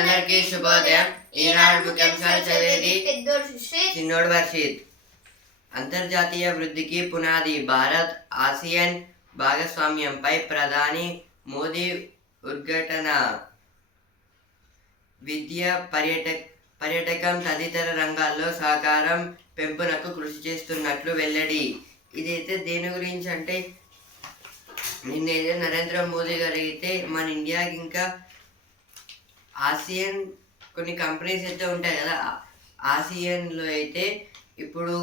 మిత్రులందరికీ శుభోదయం. ఈనాడు ముఖ్యాంశాలు చదివేది చిన్నోడు వర్షిత్ అంతర్జాతీయ వృద్ధికి పునాది భారత్ ఆసియన్ భాగస్వామ్యంపై ప్రధాని మోదీ ఉద్ఘాటన. విద్య పర్యటక పర్యటకం తదితర రంగాల్లో సహకారం పెంపునకు కృషి చేస్తున్నట్లు వెల్లడి. ఇదైతే దేని గురించి అంటే నిన్నైతే నరేంద్ర మోదీ గారు అయితే మన ఇండియాకి ఇంకా ఆసియన్ కొన్ని కంపెనీస్ అయితే ఉంటాయి కదా ఆసియన్లో అయితే ఇప్పుడు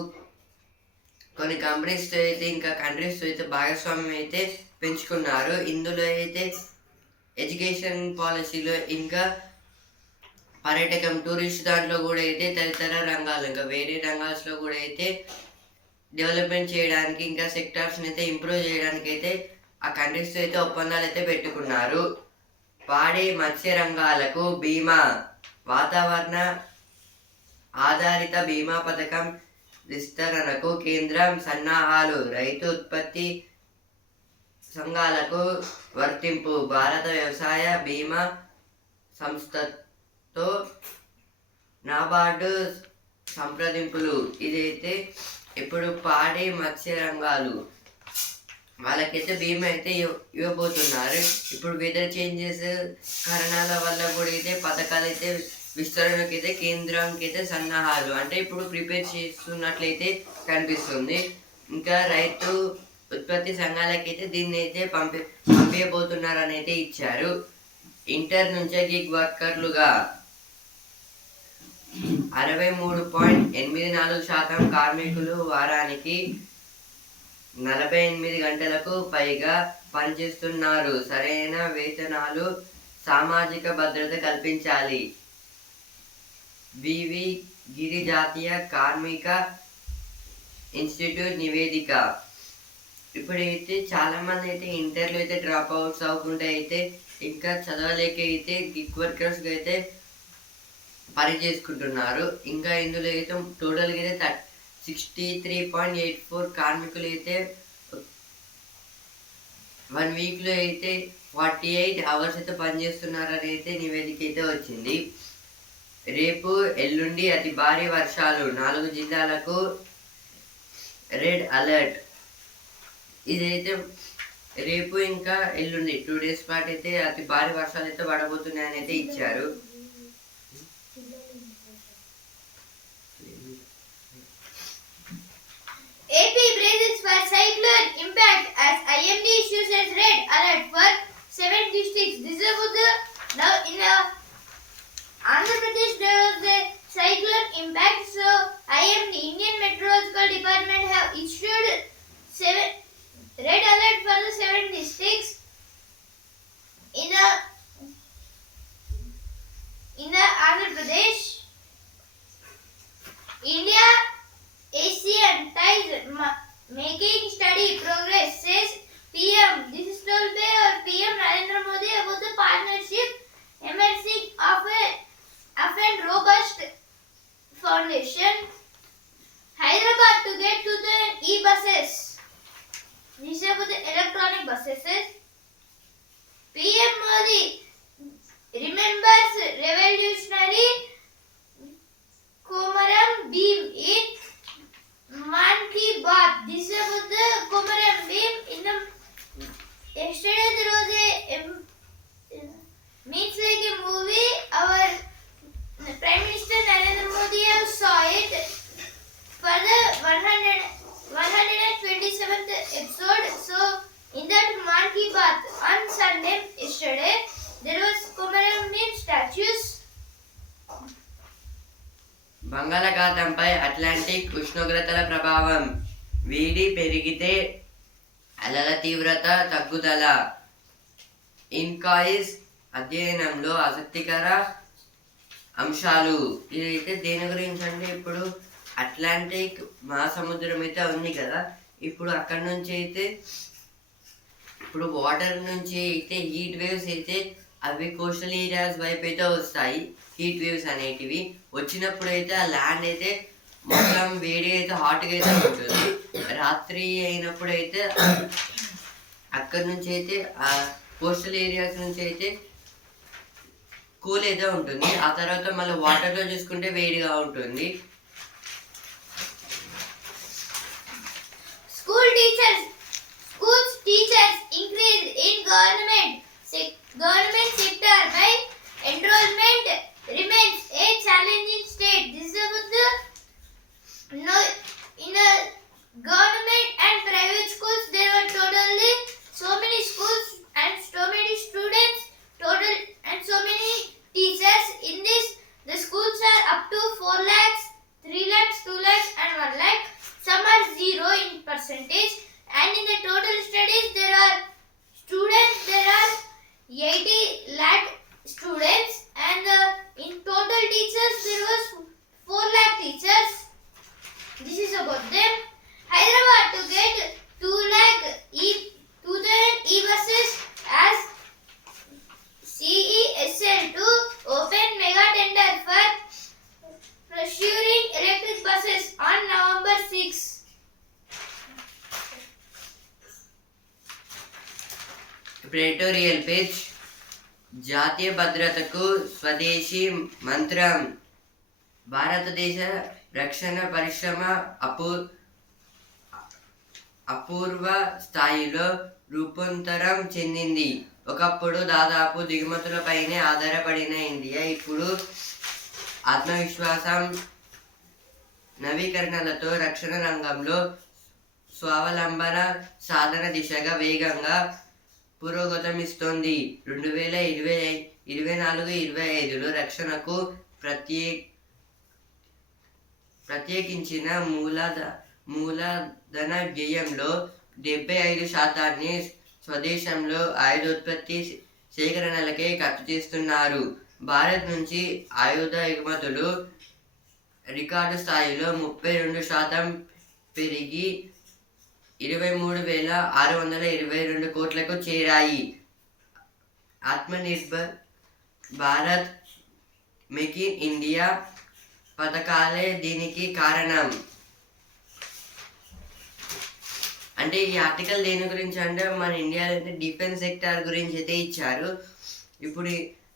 కొన్ని కంపెనీస్తో అయితే ఇంకా కంట్రీస్తో అయితే భాగస్వామ్యం అయితే పెంచుకున్నారు. ఇందులో అయితే ఎడ్యుకేషన్ పాలసీలో ఇంకా పర్యాటకం టూరిస్ట్ దాంట్లో కూడా అయితే తదితర రంగాలు ఇంకా వేరే రంగాల్లో కూడా అయితే డెవలప్మెంట్ చేయడానికి ఇంకా సెక్టార్స్ని అయితే ఇంప్రూవ్ చేయడానికి అయితే ఆ కంట్రీస్తో అయితే ఒప్పందాలు అయితే పెట్టుకున్నారు. పాడి మత్స్య రంగాలకు బీమా వాతావరణ ఆధారిత బీమా పథకం విస్తరణకు కేంద్రం సన్నాహాలు రైతు ఉత్పత్తి సంఘాలకు వర్తింపు భారత వ్యవసాయ బీమా సంస్థతో నాబార్డు సంప్రదింపులు. ఇదైతే ఇప్పుడు పాడి మత్స్య రంగాలు వాళ్ళకైతే బీమా అయితే ఇవ్వబోతున్నారు. ఇప్పుడు వెదర్ చేంజెస్ కారణాల వల్ల కూడా అయితే పథకాలు అయితే విస్తరణకి అయితే కేంద్రానికి అయితే సన్నాహాలు. అంటే ఇప్పుడు ప్రిపేర్ చేస్తున్నట్లయితే కనిపిస్తుంది. ఇంకా రైతు ఉత్పత్తి సంఘాలకైతే దీన్ని అయితే పంపి పంపించబోతున్నారని అయితే ఇచ్చారు. ఇంటర్ నుంచే గిగ్ వర్కర్లుగా అరవై మూడు పాయింట్ ఎనిమిది నాలుగు శాతం కార్మికులు వారానికి నలభై ఎనిమిది గంటలకు పైగా పనిచేస్తున్నారు. సరైన వేతనాలు సామాజిక భద్రత కల్పించాలి. వివి గిరి జాతీయ కార్మిక ఇన్స్టిట్యూట్ నివేదిక. ఇప్పుడైతే చాలామంది అయితే ఇంటర్లో అయితే డ్రాప్ అవుట్స్ అవ్వకుండా అయితే ఇంకా చదవలేక అయితే గిగ్ వర్కర్స్గా అయితే పని చేసుకుంటున్నారు. ఇంకా ఇందులో అయితే టోటల్గా అయితే థర్ sixty three point eight four కార్మికులు అయితే వన్ వీక్లో అయితే ఫార్టీ ఎయిట్ అవర్స్ అయితే పనిచేస్తున్నారని అయితే నివేదిక అయితే వచ్చింది. రేపు ఎల్లుండి అతి భారీ వర్షాలు నాలుగు జిల్లాలకు రెడ్ అలర్ట్. ఇదైతే రేపు ఇంకా ఎల్లుండి టూ డేస్ పాటు అయితే అతి భారీ వర్షాలు అయితే పడబోతున్నాయని అయితే ఇచ్చారు. AP braces for cyclone impact as IMD issues as red alert for seven districts. This is the now in the Andhra Pradesh there was a cyclone impact. So IMD Indian Meteorological Department have issued seven red alert for the seven districts. In the in the Andhra Pradesh, India Asian ties ma- making study progress, says PM. This is told by PM Narendra Modi about the partnership emerging of a of a robust foundation. Hyderabad to get to the e-buses. This is about the electronic buses. PM Modi remembers revolutionary Komaram beam in Man Ki Baat. This is about the Komaram beam. In the yesterday there was a um, means like a movie. Our Prime Minister Narendra Modi have saw it for the 100, 127th episode. So in that Man Ki Baat on Sunday yesterday there was Komaram beam statues. బంగాళాఖాతంపై Atlantic ఉష్ణోగ్రతల ప్రభావం వేడి పెరిగితే అలల తీవ్రత తగ్గుదల. ఇన్కాయిస్ అధ్యయనంలో ఆసక్తికర అంశాలు. ఇదైతే దేని గురించి అంటే ఇప్పుడు అట్లాంటిక్ మహాసముద్రం అయితే ఉంది కదా. ఇప్పుడు అక్కడ నుంచి అయితే ఇప్పుడు వాటర్ నుంచి అయితే హీట్ వేవ్స్ అయితే అవి కోస్టల్ ఏరియాస్ వైపు అయితే వస్తాయి. హీట్ వేవ్స్ అనేటివి. వచ్చినప్పుడు అయితే ఆ ల్యాండ్ అయితే మొత్తం వేడి అయితే హాట్గా అయితే ఉంటుంది. రాత్రి అయినప్పుడు అయితే అక్కడ నుంచి అయితే ఆ కోస్టల్ ఏరియాస్ నుంచి అయితే కూల్ అయితే ఉంటుంది. ఆ తర్వాత మళ్ళీ వాటర్లో చూసుకుంటే వేడిగా ఉంటుంది. School teachers schools teachers increase in government government sector by enrolment remains a challenging teachers in this the schools are up to 4 lakhs 3 lakhs 2 lakhs and 1 lakh. Some are zero in percentage. And in the total studies there are students there are 80 lakh students. And uh, in total teachers there was 4 lakh teachers. This is about them. Hyderabad to get 2 lakh e 2000 e buses as CESL to open mega tender for procuring electric buses on November 6. ప్రేటోరియల్ page జాతీయ భద్రతకు స్వదేశీ మంత్రం భారతదేశ రక్షణ పరిశ్రమ అపూ అపూర్వ స్థాయిలో రూపాంతరం చెందింది ఒకప్పుడు దాదాపు దిగుమతులపైనే ఆధారపడిన ఇండియా ఇప్పుడు ఆత్మవిశ్వాసం నవీకరణలతో రక్షణ రంగంలో స్వావలంబన సాధన దిశగా వేగంగా పురోగతమిస్తోంది. రెండు వేల ఇరవై ఇరవై నాలుగు ఇరవై ఐదులో రక్షణకు ప్రత్యే ప్రత్యేకించిన మూలధ మూలధన వ్యయంలో డెబ్బై ఐదు శాతాన్ని స్వదేశంలో ఆయుధోత్పత్తి సేకరణలకే ఖర్చు చేస్తున్నారు. భారత్ నుంచి ఆయుధ ఎగుమతులు రికార్డు స్థాయిలో ముప్పై రెండు శాతం పెరిగి ఇరవై మూడు వేల ఆరు వందల ఇరవై రెండు కోట్లకు చేరాయి. Atmanirbhar Bharat make in India పథకాలే దీనికి కారణం. అంటే ఈ ఆర్టికల్ దేని గురించి అంటే మన ఇండియాలో అయితే డిఫెన్స్ సెక్టార్ గురించి అయితే ఇచ్చారు. ఇప్పుడు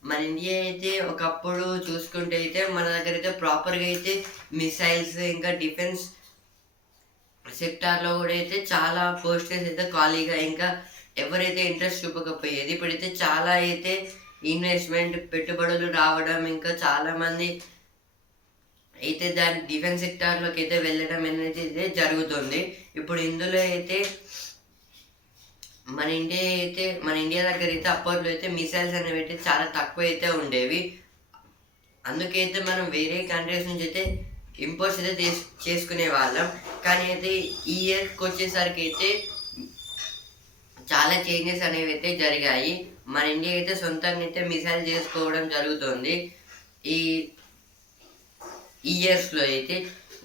మన ఇండియా అయితే ఒకప్పుడు చూసుకుంటే అయితే మన దగ్గర అయితే ప్రాపర్గా అయితే మిసైల్స్ ఇంకా డిఫెన్స్ సెక్టార్లో కూడా అయితే చాలా పోస్టర్స్ అయితే ఖాళీగా ఇంకా ఎవరైతే ఇంట్రెస్ట్ చూపకపోయేది ఇప్పుడైతే చాలా అయితే ఇన్వెస్ట్మెంట్ పెట్టుబడులు రావడం ఇంకా చాలామంది అయితే దాని డిఫెన్స్ సెక్టార్లోకి అయితే వెళ్ళడం అనేది అయితే జరుగుతుంది. ఇప్పుడు ఇందులో అయితే మన ఇండియా అయితే మన ఇండియా దగ్గర అయితే అప్పట్లో అయితే మిసైల్స్ అనేవి అయితే చాలా తక్కువ అయితే ఉండేవి. అందుకైతే మనం వేరే కంట్రీస్ నుంచి అయితే ఇంపోర్ట్స్ అయితే తీస్- చేసుకునే వాళ్ళం. కానీ అయితే ఈ ఇయర్కి వచ్చేసరికి అయితే చాలా చేంజెస్ అనేవి అయితే జరిగాయి. మన ఇండియా అయితే సొంతంగా అయితే మిసైల్ చేసుకోవడం జరుగుతుంది. ఈ ఇయర్స్లో అయితే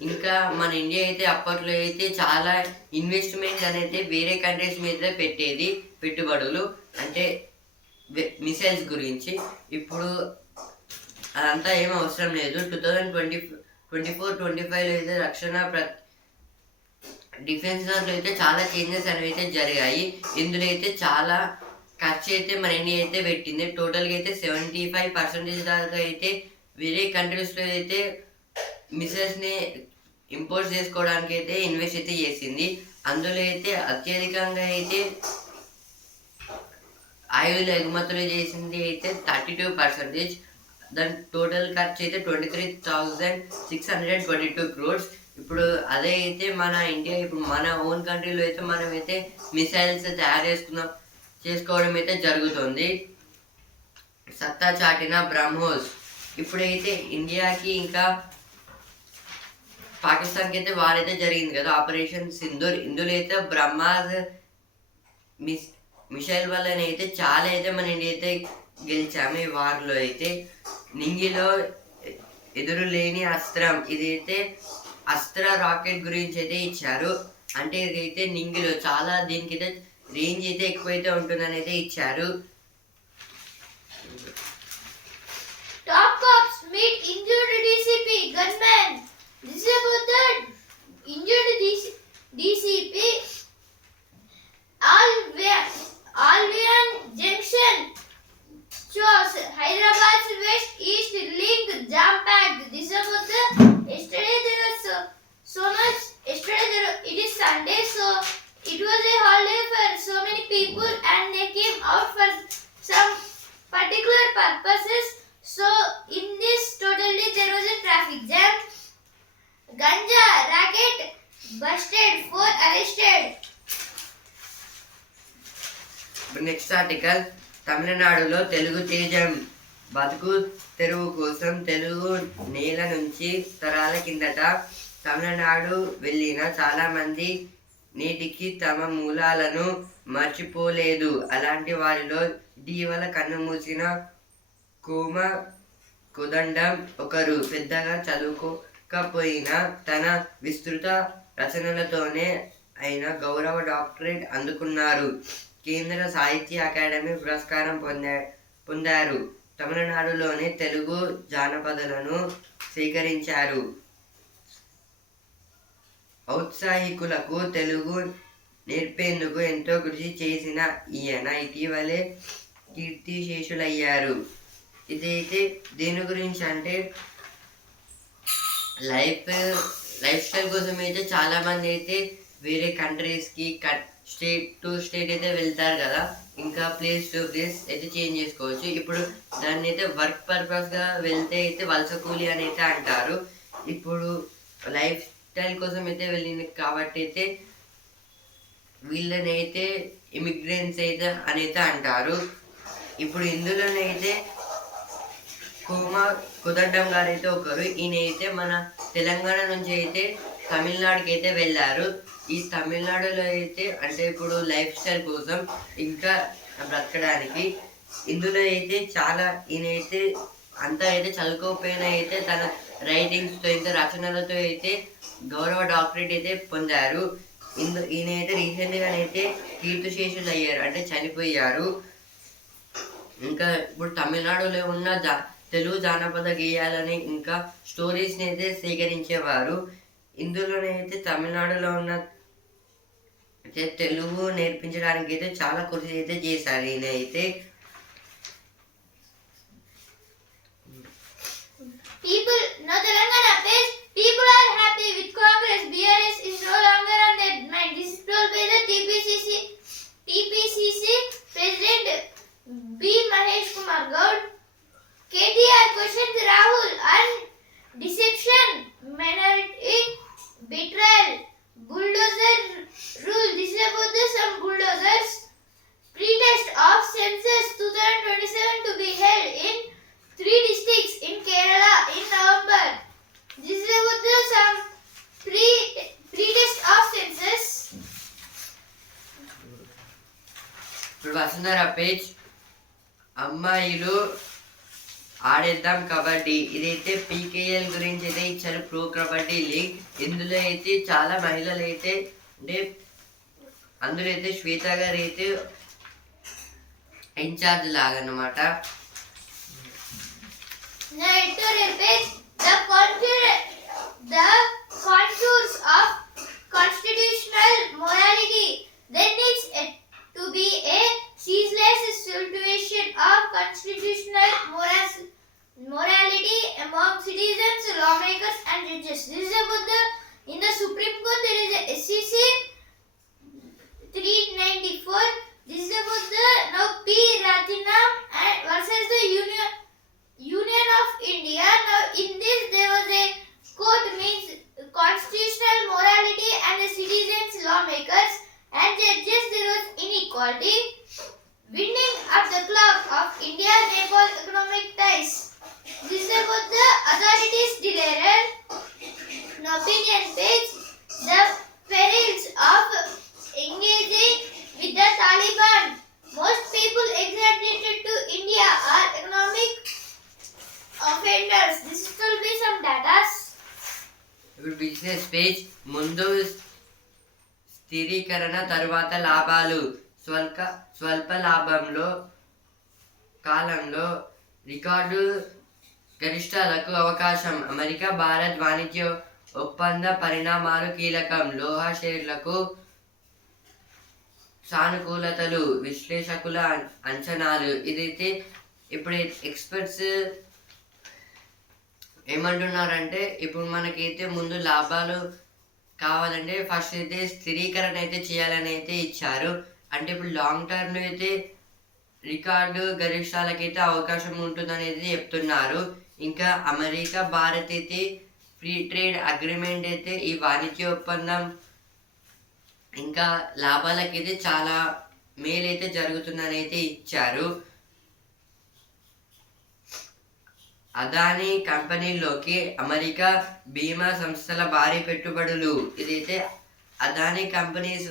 ఇంకా మన ఇండియా అయితే అప్పట్లో అయితే చాలా ఇన్వెస్ట్మెంట్ అనేది వేరే కంట్రీస్ మీద పెట్టేది పెట్టుబడులు అంటే మిసైల్స్ గురించి. ఇప్పుడు అదంతా ఏం అవసరం లేదు. Two thousand twenty twenty four twenty ఫైవ్లో అయితే రక్షణ ప్ర డిఫెన్స్ దాంట్లో అయితే చాలా చేంజెస్ అనేవి అయితే జరిగాయి. ఇందులో అయితే చాలా ఖర్చు అయితే మన ఇండియా అయితే పెట్టింది. టోటల్గా అయితే సెవెంటీ ఫైవ్ పర్సెంటేజ్ దాకా అయితే వేరే కంట్రీస్లో అయితే మిసెస్ని ఇంపోర్ట్ చేసుకోవడానికి అయితే ఇన్వెస్ట్ అయితే చేసింది. అందులో అయితే అత్యధికంగా అయితే ఆయుధ ఎగుమతులు చేసింది అయితే థర్టీ టూ పర్సెంటేజ్. దాని టోటల్ ఖర్చు అయితే twenty three thousand six hundred twenty two crores ఇప్పుడు అదే అయితే మన ఇండియా ఇప్పుడు మన ఓన్ కంట్రీలో అయితే మనం అయితే మిసైల్స్ తయారు చేసుకున్నాం చేసుకోవడం అయితే జరుగుతుంది. సత్తా చాటిన బ్రహ్మోస్. ఇప్పుడైతే ఇండియాకి ఇంకా పాకిస్తాన్కి అయితే వారైతే జరిగింది కదా. ఆపరేషన్ సింధూర్ ఇందులో అయితే బ్రహ్మాస్ మిస్ మిషైల్ వల్లనే అయితే చాలా అయితే మన ఇండియా అయితే గెలిచాము ఈ వార్లో అయితే. నింగిలో ఎదురు లేని అస్త్రం. ఇదైతే అస్త్ర రాకెట్ గురించి అయితే ఇచ్చారు. అంటే ఇదైతే నింగిలో చాలా దీనికి అయితే రేంజ్ అయితే ఎక్కువైతే ఉంటుందని అయితే ఇచ్చారు. Top cops meet injured DCP gunman. This is about the injured DC, DCP Always Junction shows Hyderabad's West East Link jam packed. This is about the yesterday there was so, so much yesterday there, it is Sunday so it was a holiday for so many people and they came out for some particular purposes. So in this totally there was a traffic jam. Ganja racket busted four arrested. Next article తమిళనాడులో తెలుగు తేజం బతుకు తెరువు కోసం తెలుగు నేల నుంచి తరాల కిందట తమిళనాడు వెళ్ళిన చాలామంది నేటికి తమ మూలాలను మర్చిపోలేదు. అలాంటి వారిలో ఇటీవల కన్నుమూసిన కోమ కుదండం ఒకరు. పెద్దగా చదువుకో లేకపోయినా తన విస్తృత రచనలతోనే ఆయన గౌరవ డాక్టరేట్ అందుకున్నారు. కేంద్ర సాహిత్య అకాడమీ పురస్కారం పొందా పొందారు. తమిళనాడులోని తెలుగు జానపదలను స్వీకరించారు ఔత్సాహికులకు తెలుగు నేర్పేందుకు ఎంతో కృషి చేసిన ఈయన ఇటీవలే కీర్తిశేషులయ్యారు. ఇదైతే దేని గురించి అంటే లైఫ్ లైఫ్ స్టైల్ కోసం అయితే చాలా మంది అయితే వేరే కంట్రీస్కి కట్ స్టేట్ టు స్టేట్ అయితే వెళ్తారు కదా. ఇంకా ప్లేస్ టు ప్లేస్ అయితే చేంజ్ చేసుకోవచ్చు. ఇప్పుడు దాన్ని అయితే వర్క్ పర్పస్గా వెళ్తే అయితే వలస కూలి అని అయితే అంటారు. ఇప్పుడు లైఫ్ స్టైల్ కోసం అయితే వెళ్ళింది కాబట్టి అయితే వీళ్ళని అయితే ఇమిగ్రెంట్స్ అయితే అని అయితే అంటారు. ఇప్పుడు ఇందులోనైతే కోమ కుదడ్డం గారు అయితే ఒకరు. ఈయన అయితే మన తెలంగాణ నుంచి అయితే తమిళనాడుకి అయితే వెళ్ళారు. ఈ తమిళనాడులో అయితే అంటే ఇప్పుడు లైఫ్ స్టైల్ కోసం ఇంకా బ్రతకడానికి ఇందులో అయితే చాలా ఈయన అయితే అంతా అయితే చదువుకోకపోయినా అయితే తన రైటింగ్స్తో అయితే రచనలతో అయితే గౌరవ డాక్టరేట్ అయితే పొందారు. ఇందు ఈయన అయితే రీసెంట్గా అయితే కీర్తిశేషులు అయ్యారు అంటే చనిపోయారు. ఇంకా ఇప్పుడు తమిళనాడులో ఉన్న జా తెలుగు జానపద గేయాలని ఇంకా స్టోరీస్ని అయితే సేకరించేవారు. ఇందులోనైతే తమిళనాడులో ఉన్న అయితే తెలుగు నేర్పించడానికి అయితే చాలా కృషి అయితే చేశారు. ఈయన అయితే TPCC president B Mahesh Kumar Goud KTR questions Rahul on deception, minority, betrayal, bulldozer rule. This is about the some bulldozers. Pre-test of census 2027 to be held in three districts in Kerala in November. This is about the some pre pre-test of census. ఇప్పుడు Vasundhara page అమ్మాయిలు ఆడేద్దాం కబడ్డీ. ఇదైతే PKL గురించి అయితే ఇచ్చారు pro kabaddi league. ఇందులో అయితే చాలా మహిళలు అయితే అంటే అందులో అయితే శ్వేత గారు అయితే ఇన్ఛార్జ్ లాగనమాట Then it's to be a ceaseless situation of constitutional moral, morality among citizens, lawmakers, and judges. This is about the in the Supreme Court there is a SEC తరువాత లాభాలు. స్వల్ప స్వల్ప లాభంలో కాలంలో రికార్డు గరిష్టాలకు అవకాశం. అమెరికా భారత్ వాణిజ్య ఒప్పంద పరిణామాలు కీలకం. లోహ షేర్లకు సానుకూలతలు విశ్లేషకుల అంచనాలు. ఇదైతే ఇప్పుడు ఎక్స్పర్ట్స్ ఏమంటున్నారంటే ఇప్పుడు మనకైతే ముందు లాభాలు కావాలంటే ఫస్ట్ అయితే స్థిరీకరణ అయితే చేయాలని అయితే ఇచ్చారు. అంటే ఇప్పుడు లాంగ్ టర్మ్ అయితే రికార్డు గరిష్టాలకైతే అవకాశం ఉంటుందనేది చెప్తున్నారు. ఇంకా అమెరికా భారత్ అయితే ఫ్రీ ట్రేడ్ అగ్రిమెంట్ అయితే ఈ వాణిజ్య ఒప్పందం ఇంకా లాభాలకైతే చాలా మేలైతే అయితే జరుగుతుందని అయితే ఇచ్చారు. అదానీ కంపెనీలోకి అమెరికా బీమా సంస్థల భారీ పెట్టుబడులు. ఇదైతే అదానీ కంపెనీస్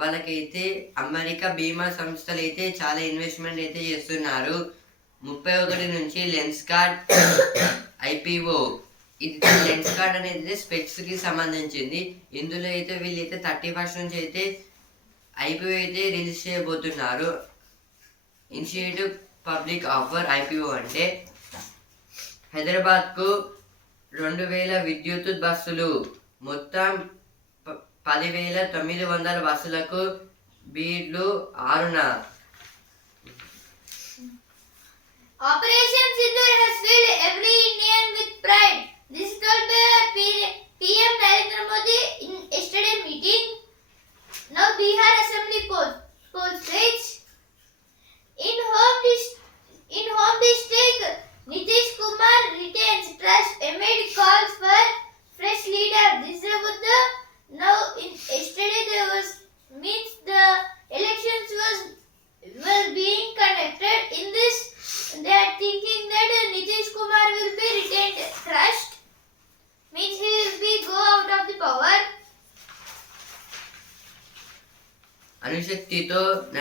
వాళ్ళకైతే అమెరికా బీమా సంస్థలు అయితే చాలా ఇన్వెస్ట్మెంట్ అయితే చేస్తున్నారు. ముప్పై ఒకటి నుంచి లెన్స్ కార్డ్ ఐపీఓ ఇది లెన్స్ కార్డ్ అనేది స్పెక్స్కి సంబంధించింది. ఇందులో అయితే వీళ్ళైతే థర్టీ ఫస్ట్ నుంచి అయితే ఐపీఓ అయితే రిలీజ్ చేయబోతున్నారు. ఇనిషియేటివ్ పబ్లిక్ ఆఫర్ ఐపీఓ అంటే హైదరాబాద్కు రెండు వేల విద్యుత్ బస్సులు మొత్తం పదివేల తొమ్మిది వందల బస్సులకు బీడ్లు ఆరున. Operation Sindoor has every Indian with pride. This told PM Narendra Modi in yesterday meeting Bihar assembly poll poll stage in home this in home district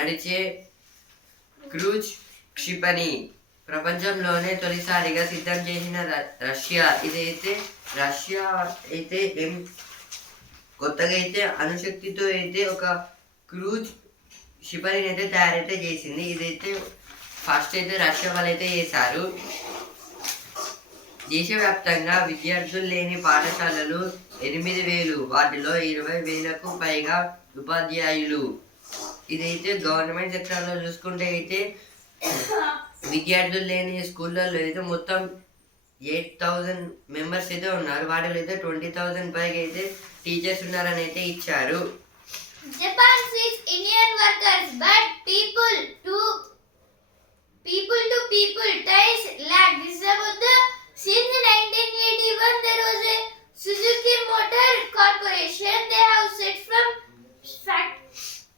నడిచే క్రూజ్ క్షిపణి. ప్రపంచంలోనే తొలిసారిగా సిద్ధం చేసిన రష్యా. ఇదైతే రష్యా అయితే ఏం కొత్తగా అయితే అణుశక్తితో అయితే ఒక క్రూజ్ క్షిపణిని అయితే తయారైతే చేసింది. ఇదైతే ఫస్ట్ అయితే రష్యా వాళ్ళు అయితే చేశారు. దేశవ్యాప్తంగా విద్యార్థులు లేని పాఠశాలలు ఎనిమిది వేలు వాటిలో ఇరవై వేలకు పైగా ఉపాధ్యాయులు ఇదైతే గవర్నమెంట్ సెక్టార్లో చూసుకుంటే అయితే విద్యార్థులు లేని స్కూళ్ళల్లో అయితే మొత్తం ఎయిట్ థౌజండ్ మెంబర్స్ అయితే ఉన్నారు. వాటిలో అయితే ట్వంటీ థౌజండ్ పైకి అయితే టీచర్స్ ఉన్నారని అయితే ఇచ్చారు. Japan sees Indian workers but people to people to people ties lock disabled since nineteen eighty one there was Suzuki Motor Corporation they have set from fact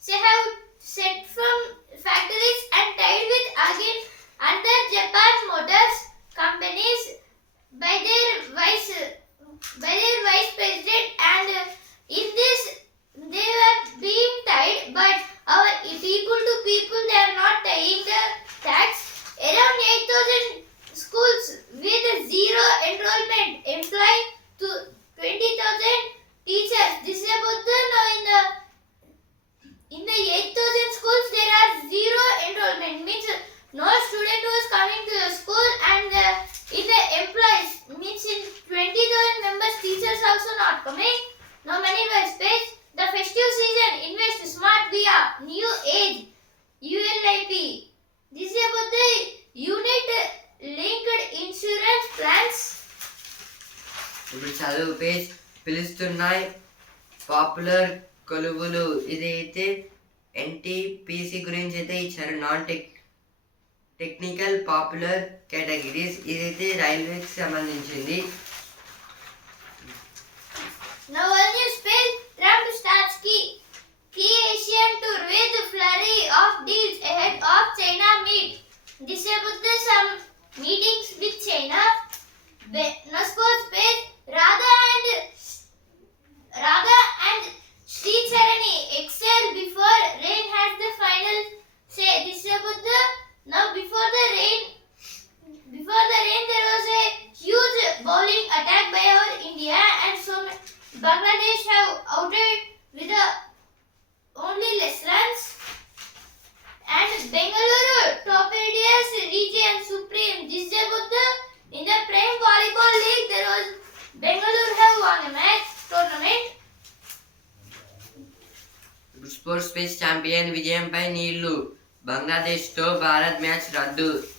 they have set from factories and tied with again other Japan Motors companies by their vice by their vice president. And in this they were being tied but our people to people they are not tying the tax around 8000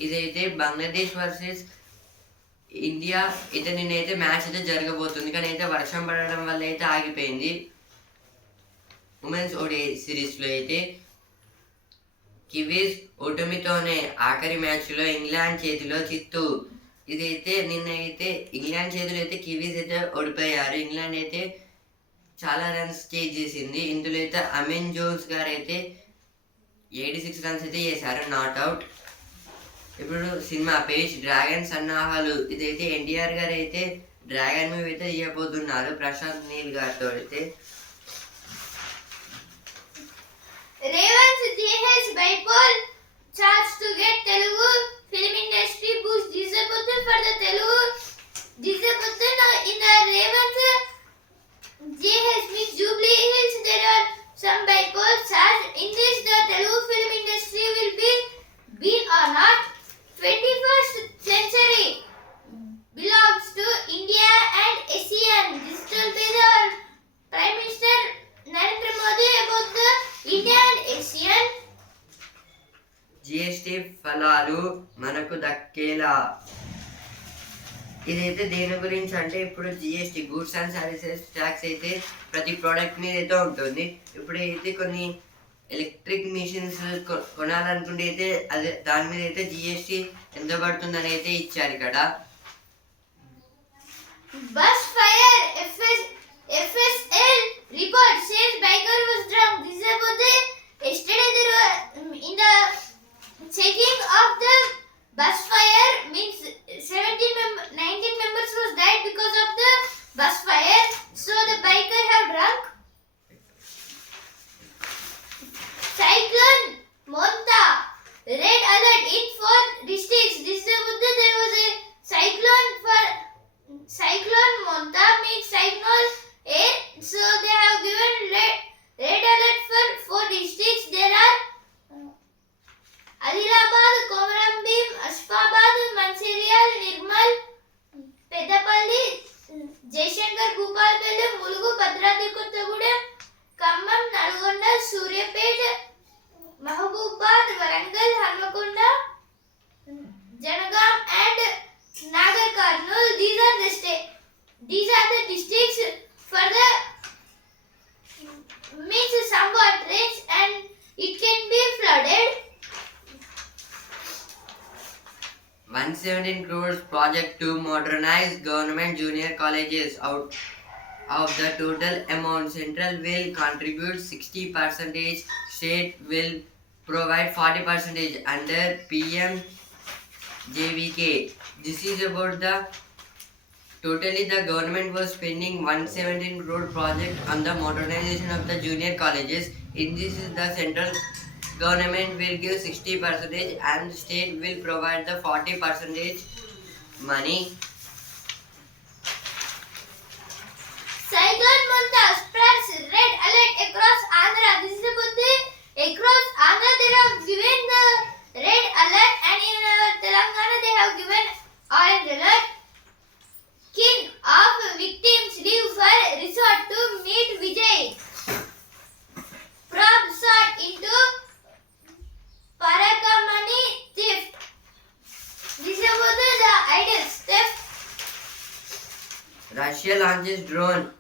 ఇదైతే Bangladesh versus India అయితే నిన్నైతే match అయితే జరగబోతుంది. కానీ అయితే వర్షం పడడం వల్ల అయితే ఆగిపోయింది. ఉమెన్స్ ఓడే సిరీస్లో అయితే కివీస్ ఓటమితోనే ఆఖరి మ్యాచ్లో ఇంగ్లాండ్ చేతిలో చిత్తు. ఇదైతే నిన్న అయితే ఇంగ్లాండ్ చేతిలో అయితే కివీస్ అయితే ఓడిపోయారు. ఇంగ్లాండ్ అయితే చాలా రన్స్ చేజ్ చేసింది. ఇందులో అయితే అమెన్ జోన్స్ గారు అయితే ఎయిటీ సిక్స్ రన్స్ అయితే చేశారు. Not out. ఇప్పుడు సినిమా పేజ్ డ్రాగన్ సన్నాహాలు. ఇదైతే ఎన్టీఆర్ గారు అయితే డ్రాగన్ మూవీ అయితే ఇవ్వబోతున్నారు ప్రశాంత్ నీల్ గారితో అయితే for the Telugu in the అయితే దేని గురించి అంటే ఇప్పుడు GST goods and services tax అయితే ప్రతి ప్రోడక్ట్ మీద అయితే ఉంటుంది. ఇప్పుడు అయితే కొన్ని ఎలక్ట్రిక్ మిషన్స్ కొనాలనుకుంటే అయితే అదే దాని మీద అయితే జిఎస్టి ఎంత పడుతుందని అయితే ఇచ్చారు ఇక్కడ. Bus fire FS FSL report says biker was drunk this about the yesterday in the were 117 crores project to modernize government junior colleges. Out of the total amount central will contribute 60 percentage state will provide 40 percentage under pm jvk this is about the totally the government was spending 117 crore project on the modernization of the junior colleges. In this is the central government will give 60 percentage and state will provide the 40 percentage money Cyclone Manta spreads red alert across Andhra. This is the across Andhra they have given the red alert and in uh, Telangana they have given orange alert. Kin of victims leave for resort to meet Vijay. Probe sought into Parakamani theft. This is about the, the idols theft. Launches drone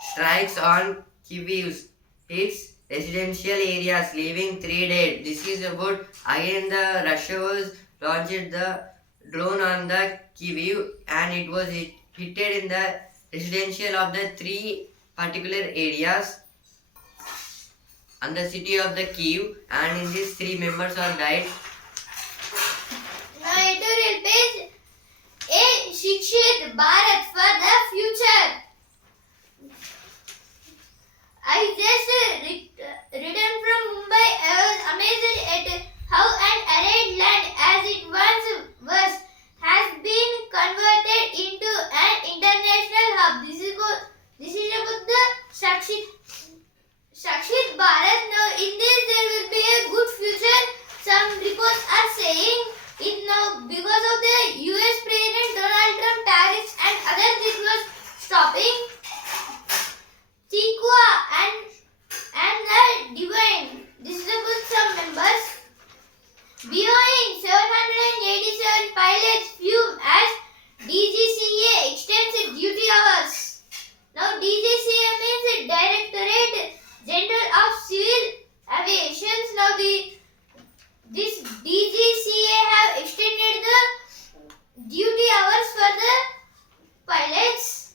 strikes on Kyiv, its residential areas, leaving three dead. This is about again the Russia was launched the drone on the Kyiv and it was hit, in the residential of the three particular areas on the city of the Kyiv and in this three members are died. Now editorial page Shikshit Bharat for the future. I just re- returned from Mumbai. I was amazed at how an arid land as it once was has been converted into an international hub. This is about, this is about the Shakshit Shakshit Bharat. Now, in this, there will be a good future. Some reports are saying it now because of the US President Donald Trump tariffs and other things was stopping. Tikwa and and the Divine. This is about some members. Boeing 787 pilots fume as DGCA extends its duty hours. Now DGCA means Directorate General of Civil Aviation. Now the this DGCA have extended the duty hours for the pilots.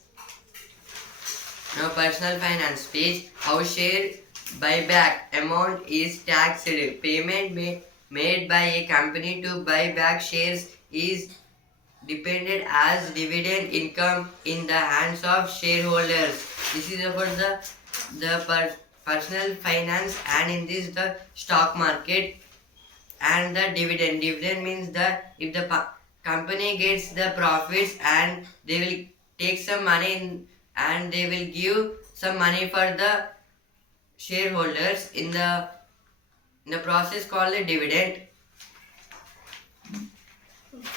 Now personal finance page. how share buyback amount is taxed. Payment ma- made by a company to buy back shares is depended as dividend income in the hands of shareholders. This is about the the per- personal finance and in this the stock market and the dividend. Dividend means that if the company gets the profits and they will take some money in, and they will give some money for the shareholders in the in the process called the dividend.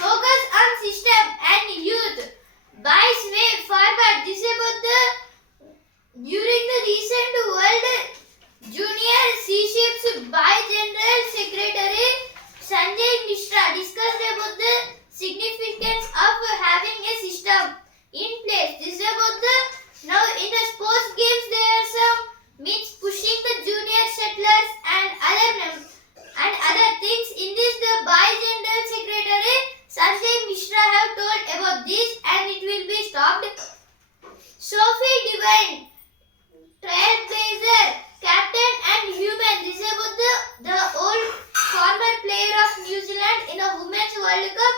Focus on system and youth. Buys way forward. This is about the during the recent World Junior Sea Ships by General Secretary Sanjay Mishra discussed about the significance of having a system in place. This is about the now in the sports games there are some means pushing the junior settlers and other mem- and other things. In this, the by General Secretary Sanjay Mishra have told about this and it will be stopped. Sophie Divine, trailblazer, captain and human. This is about the, the old former player of New Zealand in a Women's World Cup.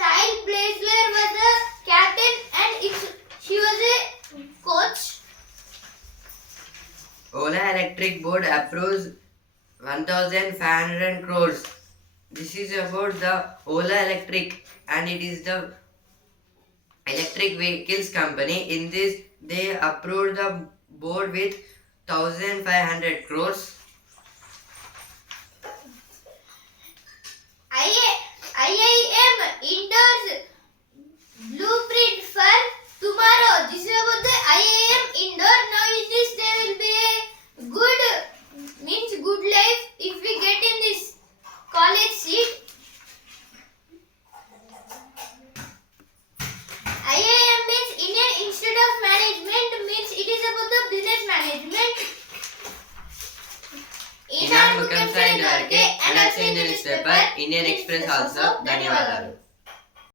Trailblazer was the captain and it's, she was a coach. Ola Electric Board approves 1500 crores. This is about the Ola Electric and it is the electric vehicles company. In this, they approved the board with 1500 crores. IIM endorse blueprint for tomorrow. This is about the IIM indoor. Now in this there will be a good means good life if we get in this college seat. IIM means Indian Institute of Management means it is about the business management. Eenadu ముఖ్యాంశాలు ఇంతవరకే owners news paper Indian Express also ధన్యవాదాలు